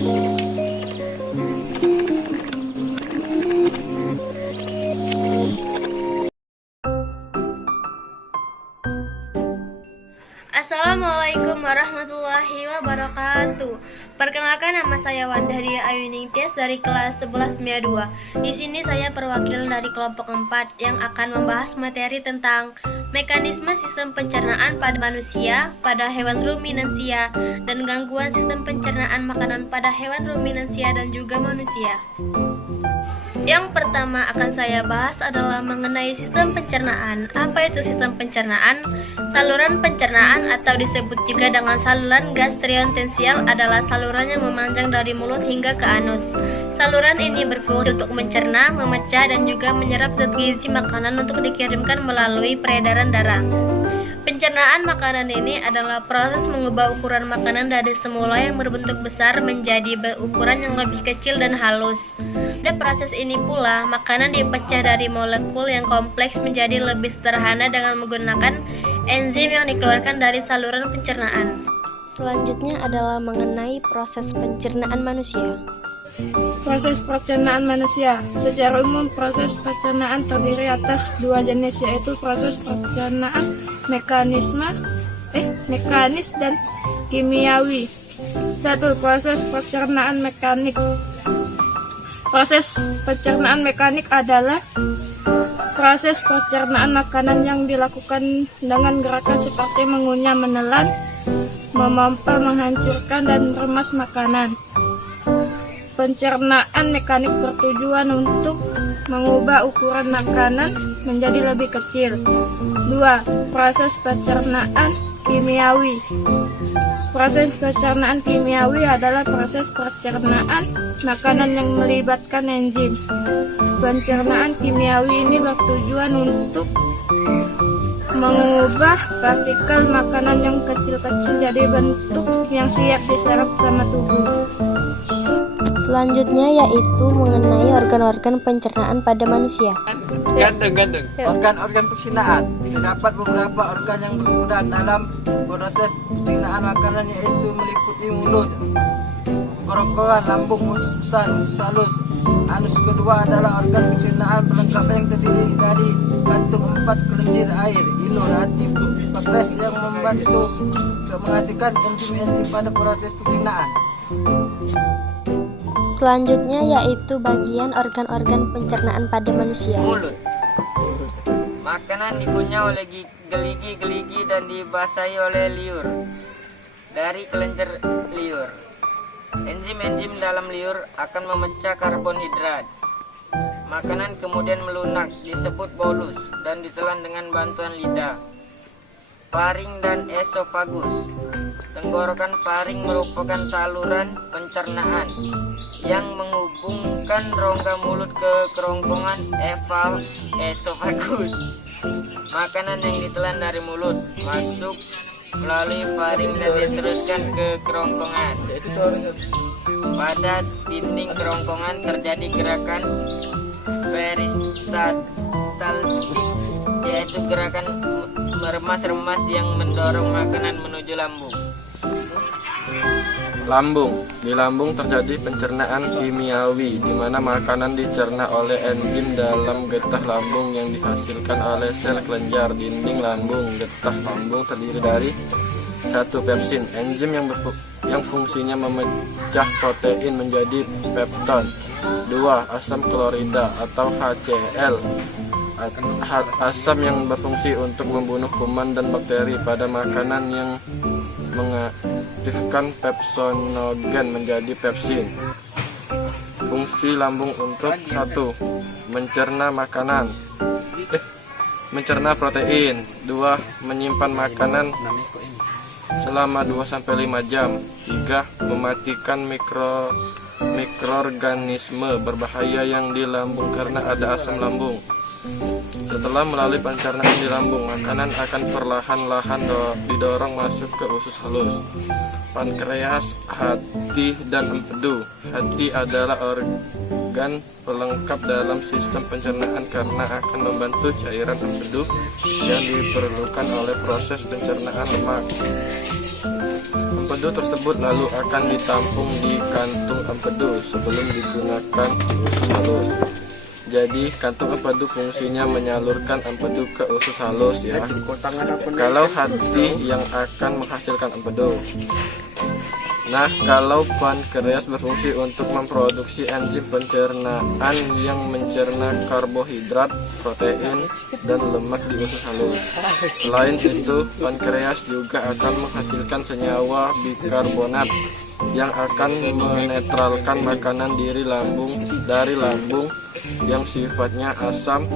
Assalamualaikum warahmatullahi wabarakatuh. Perkenalkan, nama saya Wandahria Ayuningtyas dari kelas 11 MIA 2. Di sini saya perwakilan dari kelompok 4 yang akan membahas materi tentang mekanisme sistem pencernaan pada manusia, pada hewan ruminansia, dan gangguan sistem pencernaan makanan pada hewan ruminansia dan juga manusia. Yang pertama akan saya bahas adalah mengenai sistem pencernaan. Apa itu sistem pencernaan? Saluran pencernaan atau disebut juga dengan saluran gastrointestinal adalah saluran yang memanjang dari mulut hingga ke anus. Saluran ini berfungsi untuk mencerna, memecah, dan juga menyerap zat gizi makanan untuk dikirimkan melalui peredaran darah. Pencernaan makanan ini adalah proses mengubah ukuran makanan dari semula yang berbentuk besar menjadi berukuran yang lebih kecil dan halus. Pada proses ini pula, makanan dipecah dari molekul yang kompleks menjadi lebih sederhana dengan menggunakan enzim yang dikeluarkan dari saluran pencernaan. Selanjutnya adalah mengenai proses pencernaan manusia. Proses pencernaan manusia. Secara umum, proses pencernaan terdiri atas dua jenis, yaitu proses pencernaan mekanis dan kimiawi. 1. Proses pencernaan mekanik. Proses pencernaan mekanik adalah proses pencernaan makanan yang dilakukan dengan gerakan seperti mengunyah, menelan, memompa, menghancurkan, dan meremas makanan. Pencernaan mekanik bertujuan untuk mengubah ukuran makanan menjadi lebih kecil. 2. Proses pencernaan kimiawi. Proses pencernaan kimiawi adalah proses pencernaan makanan yang melibatkan enzim. Pencernaan kimiawi ini bertujuan untuk mengubah partikel makanan yang kecil-kecil jadi bentuk yang siap diserap sama tubuh. Selanjutnya yaitu mengenai organ-organ pencernaan pada manusia. Gandeng. Organ-organ pencernaan. Terdapat beberapa organ yang berperan dalam proses pencernaan makanan, yaitu meliputi mulut, kerongkongan, lambung, usus besar, usus halus. Anus kedua adalah organ pencernaan pelengkap yang terdiri dari kantung 4 kelenjar air, ilur, hati, pankreas yang membantu menghasilkan enzim-enzim pada proses pencernaan. Selanjutnya yaitu bagian organ-organ pencernaan pada manusia. Mulut. Makanan dikunyah oleh geligi-geligi dan dibasahi oleh liur dari kelenjar liur. Enzim-enzim dalam liur akan memecah karbonhidrat. Makanan kemudian melunak, disebut bolus, dan ditelan dengan bantuan lidah. Faring dan esofagus. Tenggorokan faring merupakan saluran pencernaan yang menghubungkan rongga mulut ke kerongkongan esofagus. Makanan yang ditelan dari mulut masuk melalui faring dan diteruskan ke kerongkongan. Pada dinding kerongkongan terjadi gerakan peristaltis, yaitu gerakan meremas-remas yang mendorong makanan menuju lambung. Lambung. Di lambung terjadi pencernaan kimiawi, di mana makanan dicerna oleh enzim dalam getah lambung yang dihasilkan oleh sel kelenjar dinding lambung. Getah lambung terdiri dari 1. Pepsin, enzim yang fungsinya memecah protein menjadi pepton. 2. Asam klorida atau HCl, asam yang berfungsi untuk membunuh kuman dan bakteri pada makanan yang mengaktifkan pepsonogen menjadi pepsin. Fungsi lambung untuk 1. Mencerna protein. 2. Menyimpan makanan selama 2-5 jam. 3. Mematikan mikroorganisme berbahaya yang di lambung karena ada asam lambung. Setelah melalui pencernaan di lambung, makanan akan perlahan-lahan didorong masuk ke usus halus, pankreas, hati, dan empedu. Hati adalah organ pelengkap dalam sistem pencernaan karena akan membantu cairan empedu yang diperlukan oleh proses pencernaan lemak. Empedu tersebut lalu akan ditampung di kantung empedu sebelum digunakan di usus halus. Jadi kantung empedu fungsinya menyalurkan empedu ke usus halus ya. Kalau hati yang akan menghasilkan empedu. Nah, kalau pankreas berfungsi untuk memproduksi enzim pencernaan yang mencerna karbohidrat, protein, dan lemak di usus halus. Selain itu, pankreas juga akan menghasilkan senyawa bikarbonat yang akan menetralkan makanan dari lambung yang sifatnya asam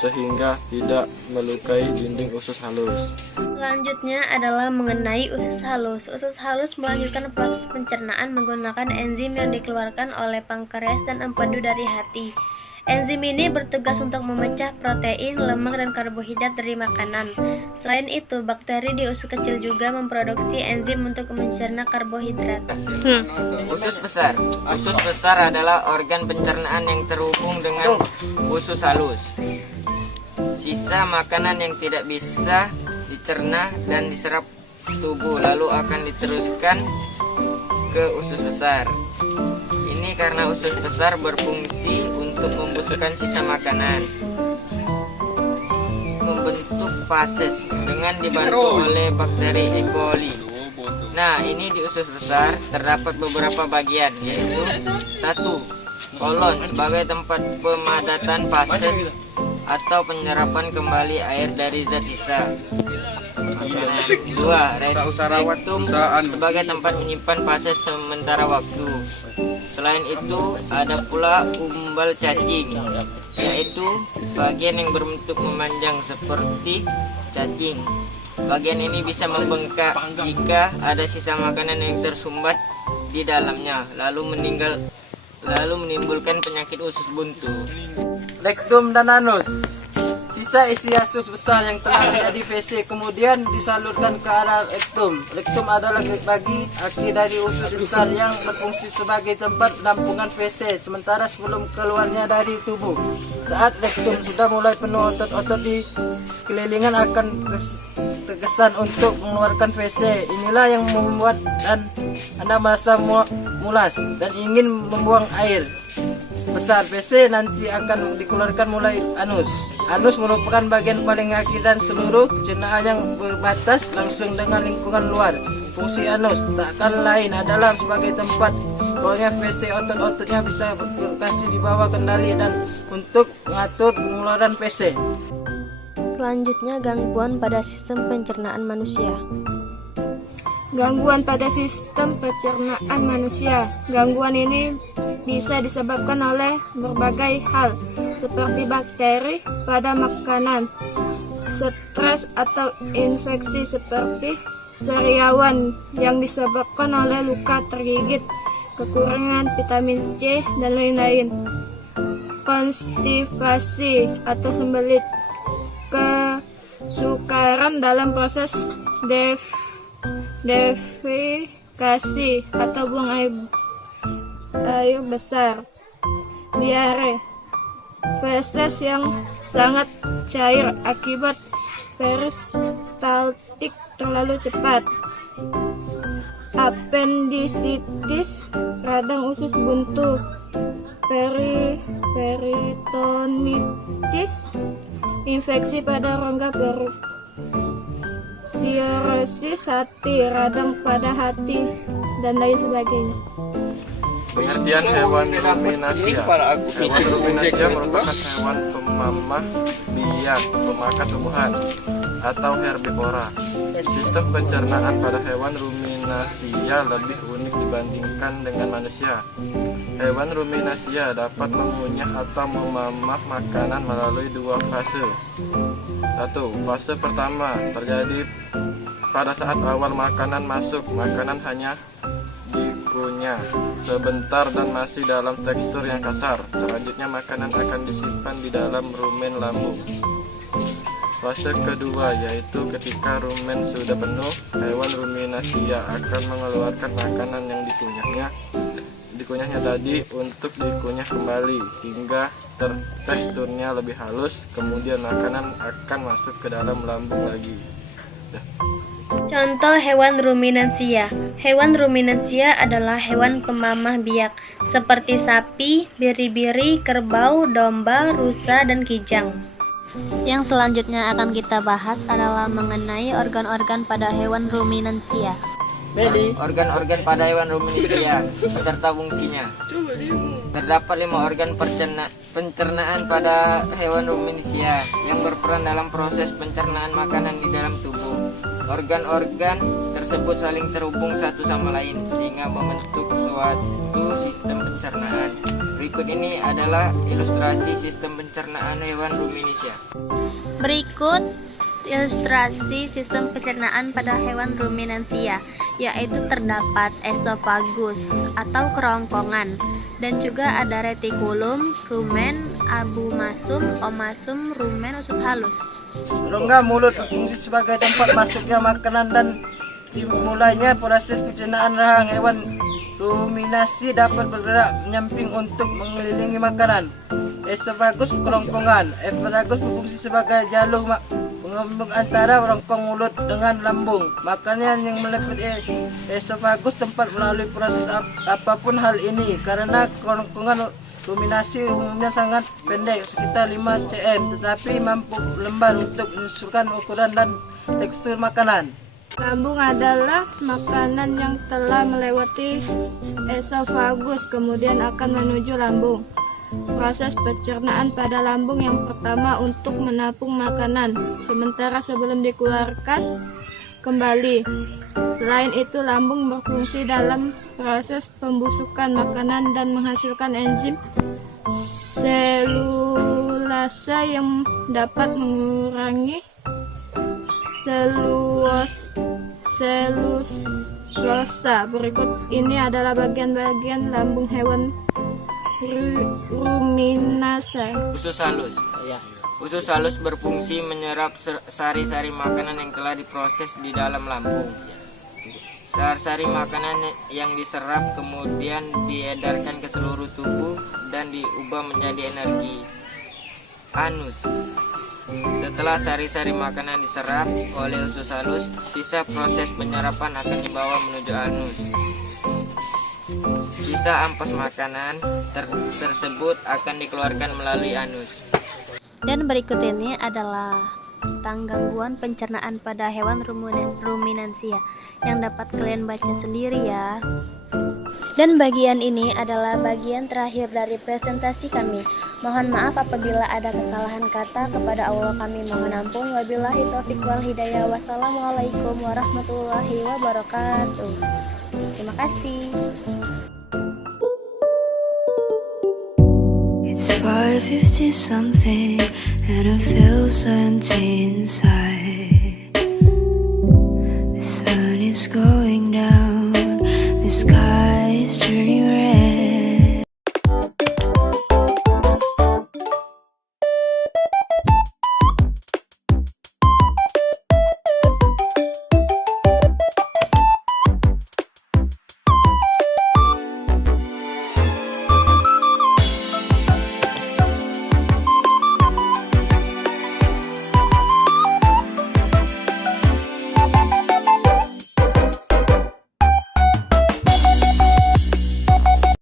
sehingga tidak melukai dinding usus halus. Selanjutnya adalah mengenai usus halus. Usus halus melanjutkan proses pencernaan menggunakan enzim yang dikeluarkan oleh pankreas dan empedu dari hati. Enzim ini bertugas untuk memecah protein, lemak, dan karbohidrat dari makanan. Selain itu, bakteri di usus kecil juga memproduksi enzim untuk mencerna karbohidrat. Usus besar. Usus besar adalah organ pencernaan yang terhubung dengan usus halus. Sisa makanan yang tidak bisa dicerna dan diserap tubuh lalu akan diteruskan ke usus besar. Ini karena usus besar berfungsi untuk membusukkan sisa makanan, membentuk fases dengan dibantu oleh bakteri E. coli. Nah, ini di usus besar terdapat beberapa bagian, yaitu 1. Kolon sebagai tempat pemadatan fases atau penyerapan kembali air dari zat sisa. 2. Rektum sebagai tempat menyimpan fases sementara waktu. Selain itu, ada pula umbal cacing, yaitu bagian yang berbentuk memanjang seperti cacing. Bagian ini bisa membengkak jika ada sisa makanan yang tersumbat di dalamnya, lalu menimbulkan penyakit usus buntu. Rektum dan anus. Sisa isi usus besar yang telah menjadi WC kemudian disalurkan ke arah rektum. Rektum adalah bagi aki dari usus besar yang berfungsi sebagai tempat tampungan WC sementara sebelum keluarnya dari tubuh. Saat rektum sudah mulai penuh, otot-otot di sekelilingan akan terkesan untuk mengeluarkan WC. Inilah yang membuat Anda merasa mulas dan ingin membuang air besar. WC nanti akan dikeluarkan mulai anus. Anus merupakan bagian paling akhir dan seluruh pencernaan yang berbatas langsung dengan lingkungan luar. Fungsi anus takkan lain adalah sebagai tempat keluarnya WC. Otot-ototnya bisa berlokasi di bawah kendali dan untuk mengatur pengeluaran WC. Selanjutnya, gangguan pada sistem pencernaan manusia. Gangguan pada sistem pencernaan manusia. Gangguan ini bisa disebabkan oleh berbagai hal seperti bakteri pada makanan, stres atau infeksi seperti sariawan yang disebabkan oleh luka tergigit, kekurangan vitamin C, dan lain-lain. Konstipasi atau sembelit, kesukaran dalam proses defekasi atau buang air besar, diare, feses yang sangat cair akibat peristaltik terlalu cepat, apendisitis, radang usus buntu, peritonitis, infeksi pada rongga perut, cirrosis hati, radang pada hati, dan lain sebagainya. Pengertian hewan ruminasia. Hewan ruminasia merupakan hewan pemamah biak, pemakan tumbuhan, atau herbivora. Sistem pencernaan pada hewan ruminasia lebih unik dibandingkan dengan manusia. Hewan ruminasia dapat mengunyah atau memamah makanan melalui 2 fase. 1. Fase pertama terjadi pada saat awal makanan masuk. Makanan hanya dikunyah sebentar dan masih dalam tekstur yang kasar. Selanjutnya makanan akan disimpan di dalam rumen lambung. Fase kedua yaitu ketika rumen sudah penuh, hewan ruminasia akan mengeluarkan makanan yang dikunyahnya tadi untuk dikunyah kembali hingga teksturnya lebih halus. Kemudian makanan akan masuk ke dalam lambung lagi. Contoh hewan ruminansia. Hewan ruminansia adalah hewan pemamah biak seperti sapi, biri-biri, kerbau, domba, rusa, dan kijang. Yang selanjutnya akan kita bahas adalah mengenai organ-organ pada hewan ruminansia. Organ-organ pada hewan ruminansia beserta fungsinya. Terdapat 5 organ pencernaan pada hewan ruminansia yang berperan dalam proses pencernaan makanan di dalam tubuh. Organ-organ tersebut saling terhubung satu sama lain sehingga membentuk suatu sistem pencernaan. Berikut ini adalah ilustrasi sistem pencernaan hewan ruminansia. Berikut ilustrasi sistem pencernaan pada hewan ruminansia, yaitu terdapat esofagus atau kerongkongan, dan juga ada retikulum, rumen, abomasum, omasum, rumen usus halus. Rongga mulut berfungsi sebagai tempat masuknya makanan dan dimulainya proses pencernaan rahang hewan ruminasi dapat bergerak menyamping untuk mengelilingi makanan. Esofagus kerongkongan. Esofagus berfungsi sebagai jalur penghubung antara rongkong mulut dengan lambung. Makanan yang meliputi esofagus tempat melalui proses apapun hal ini karena kerongkongan ruminasi umumnya sangat pendek, sekitar 5 cm, tetapi mampu lembar untuk menyesuaikan ukuran dan tekstur makanan. Lambung adalah makanan yang telah melewati esofagus kemudian akan menuju lambung. Proses pencernaan pada lambung yang pertama untuk menampung makanan, sementara sebelum dikeluarkan kembali. Selain itu, lambung berfungsi dalam proses pembusukan makanan dan menghasilkan enzim selulasa yang dapat mengurangi selulosa. Berikut ini adalah bagian-bagian lambung hewan ruminasa. Usus halus. Usus halus berfungsi menyerap sari-sari makanan yang telah diproses di dalam lambung. Sari-sari makanan yang diserap kemudian diedarkan ke seluruh tubuh dan diubah menjadi energi. Anus. Setelah sari-sari makanan diserap oleh usus halus, sisa proses penyerapan akan dibawa menuju anus. Sisa ampas makanan tersebut akan dikeluarkan melalui anus. Dan berikut ini adalah tentang gangguan pencernaan pada hewan ruminansia yang dapat kalian baca sendiri ya. Dan bagian ini adalah bagian terakhir dari presentasi kami. Mohon maaf apabila ada kesalahan kata, kepada Allah kami mohon ampun. Wabillahi taufiq wal hidayah. Wassalamualaikum warahmatullahi wabarakatuh. Terima kasih. It's 5:50 something and I feel so empty inside.